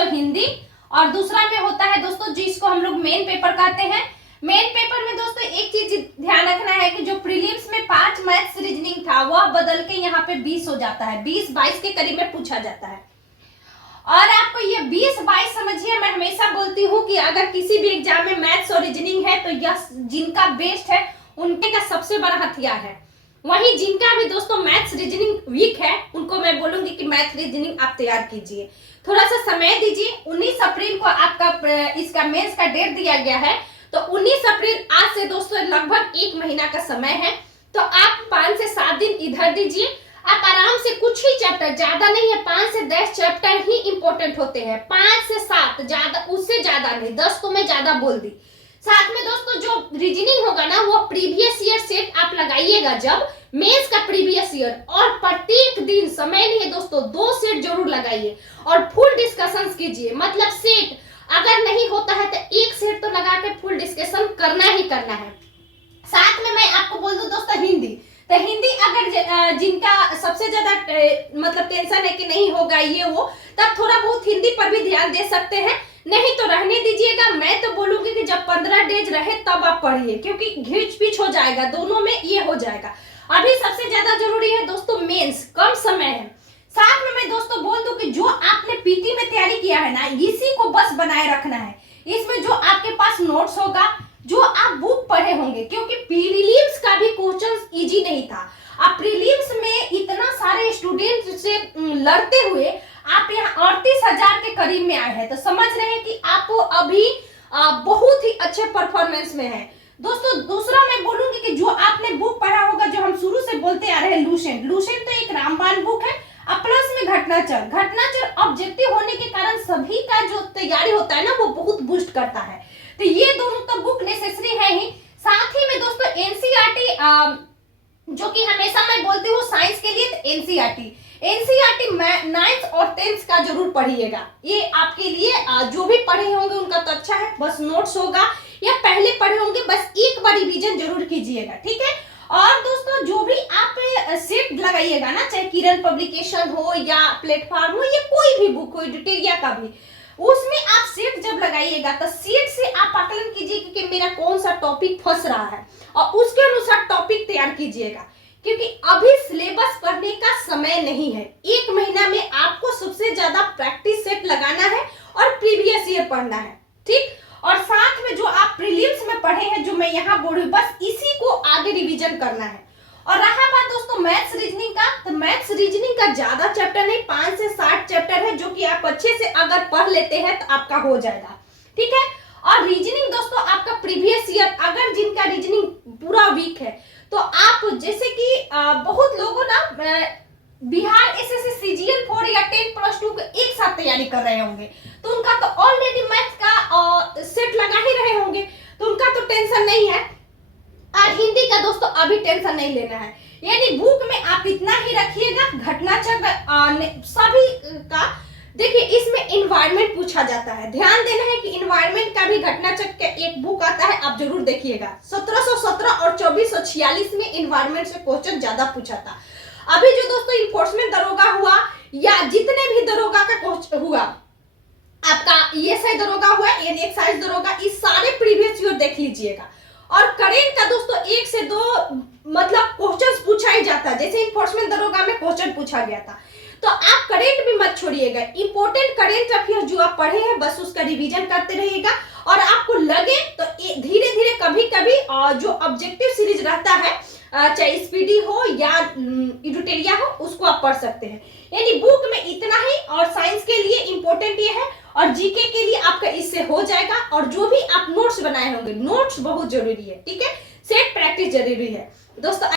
दोस्तों हिंदी, और दूसरा में होता है दोस्तों जिसको हम लोग मेन पेपर कहते हैं। मेन पेपर में दोस्तों एक चीज ध्यान रखना है कि जो प्रीलिम्स में 5 मैथ्स रीजनिंग था वह बदल के यहाँ पे 20 हो जाता है, 20-22 के करीब में पूछा जाता है। और आपको ये 20-22 समझिए, मैं हमेशा बोलती हूँ कि अगर किसी भी एग्जाम में मैथ्स और रीजनिंग है तो यह जिनका बेस्ट है उनके का सबसे बड़ा हथियार है। वहीं जिनका भी दोस्तों मैथ्स रीजनिंग वीक है उनको मैं बोलूंगी कि मैथ रीजनिंग आप तैयार कीजिए, थोड़ा सा समय दीजिए। 19 अप्रैल को आपका इसका मेंस का डेट दिया गया है, तो 19 अप्रैल आज से दोस्तों लगभग 1 महीना का समय है, तो आप 5 से 7 दिन इधर दीजिए। आप आराम से कुछ ही चैप्टर, ज्यादा नहीं है, 5 से 10 चैप्टर ही इंपॉर्टेंट होते हैं, 5 से 7, ज्यादा उससे ज्यादा नहीं, 10 तो मैं ज्यादा बोल दी। साथ में दोस्तों जो रीजनिंग होगा ना वो प्रीवियस ईयर सेट आप लगाइएगा जब मेंस का प्रीवियस ईयर, और प्रत्येक दिन, समय नहीं है दोस्तों, 2 सेट जरूर लगाइए और फुल डिस्कशंस कीजिए। मतलब सेट अगर नहीं होता है तो एक सेट तो लगा के फुल डिस्कशन करना ही करना है। साथ में मैं आपको बोल दूं दोस्तों हिंदी, तो हिंदी अगर जिनका सबसे ज्यादा मतलब टेंशन है कि नहीं होगा ये वो, तब थोड़ा बहुत हिंदी पर भी ध्यान दे सकते हैं, नहीं तो रहने दीजिएगा। मैं तो बोलूंगी कि जब 15 डेज रहे तब आप पढ़िए, क्योंकि घिच पिच हो जाएगा, दोनों में ये हो जाएगा। अभी सबसे ज्यादा जरूरी है दोस्तों मेंस, कम समय है। साथ में मैं दोस्तों बोल दूं कि जो आपने पीटी में तैयारी किया है ना, इसी को बस बनाए रखना है। इसमें जो आपके पास नोट्स होगा, जो आप बुक पढ़े होंगे, क्योंकि प्रीलिम्स का भी क्वेश्चन इजी नहीं था। आप प्रीलिम्स में इतना सारे स्टूडेंट से लड़ते हुए आप यहाँ 38,000 के करीब में आए हैं, तो समझ रहे हैं कि आप अभी बहुत ही अच्छे परफॉर्मेंस में है दोस्तों। दूसरा मैं बोलूंगी कि जो आपने बुक पढ़ा होगा, जो हम शुरू से बोलते आ रहे हैं, लूसेंट तो एक रामबाण बुक है, प्लस में घटनाचर ऑब्जेक्टिव होने के कारण सभी का जो तैयारी होता है ना वो बहुत बूस्ट करता है, तो ये दोनों तो बुक नेसेसरी है ही। साथ ही में दोस्तों एनसीईआरटी, जो कि हमेशा मैं बोलती हूँ साइंस के लिए, तो एनसीईआरटी 9th और 10th का जरूर पढ़िएगा। ये आपके लिए जो भी पढ़े होंगे उनका तो अच्छा है, बस नोट्स होगा या पहले पढ़े होंगे बस एक बार रिवीजन जरूर कीजिएगा, ठीक है। और दोस्तों जो भी आप सेट लगाइएगा ना, चाहे किरण पब्लिकेशन हो या प्लेटफॉर्म हो या कोई भी बुक हो, एडिटोरिया का भी, उसमें आप सेट जब लगाइएगा तो सेट से आप आकलन कीजिए कि मेरा कौन सा टॉपिक फंस रहा है और उसके अनुसार टॉपिक तैयार कीजिएगा, क्योंकि अभी सिलेबस पढ़ने का समय नहीं है। 1 महीना में आपको सबसे ज्यादा प्रैक्टिस सेट लगाना है और प्रीवियस ईयर पढ़ना है, ठीक। और साथ में जो आप प्रीलिम्स में पढ़े हैं, जो मैं यहाँ बोल रही हूँ, बस इसी को आगे रिवीजन करना है। और रहा बात दोस्तों मैथ्स रीजनिंग का, तो मैथ्स रीजनिंग का ज्यादा चैप्टर नहीं, 5 से 7 चैप्टर है, जो कि आप अच्छे से अगर पढ़ लेते हैं तो आपका हो जाएगा, ठीक है। और रीजनिंग दोस्तों आपका प्रीवियस ईयर, अगर जिनका रीजनिंग पूरा वीक है तो आप, जैसे कि बहुत लोगों ना बिहार एसएससी सीजीएल 4 या 10+2 को एक साथ तैयारी कर रहे होंगे, तो उनका तो ऑलरेडी मैथ का सेट लगा ही रहे होंगे, तो उनका तो टेंशन नहीं है। और हिंदी का दोस्तों अभी टेंशन नहीं लेना है, यानी बुक में आप इतना ही रखिएगा, घटनाचक्र सभी का। देखिए इसमें इन्वायरमेंट पूछा जाता है, ध्यान देना है कि इन्वायरमेंट का भी घटनाचक्र का एक बुक आता है, आप जरूर देखिएगा। 1717 और 2446 में इन्वायरमेंट से क्वेश्चन ज्यादा पूछा था। अभी जो दोस्तों इन्फोर्समेंट दरोगा हुआ या जितने भी दरोगा का हुआ, आपका ईएसआई दरोगा हुआ, एक्साइज दरोगा, इस सारे प्रीवियस ईयर देख लीजिएगा। और करेंट का दोस्तों 1 से 2 मतलब क्वेश्चंस पूछा ही जाता है, जैसे इन्फोर्समेंट दरोगा में क्वेश्चन पूछा गया था, तो आप करेंट भी मत छोड़िएगा, इंपॉर्टेंट करेंट अफेयर जो आप पढ़े हैं बस उसका रिवीजन करते रहिएगा। और आपको लगे तो धीरे धीरे कभी कभी जो ऑब्जेक्टिव सीरीज रहता है, चाहे स्पीडी हो या एडिटोरिया हो, उसको आप पढ़ सकते हैं। यानी बुक में इतना ही, और साइंस के लिए इंपॉर्टेंट ये है, और जीके के लिए आपका इससे हो जाएगा। और जो भी आप नोट्स बनाए होंगे, नोट्स बहुत जरूरी है, ठीक है, सेट प्रैक्टिस जरूरी है दोस्तों।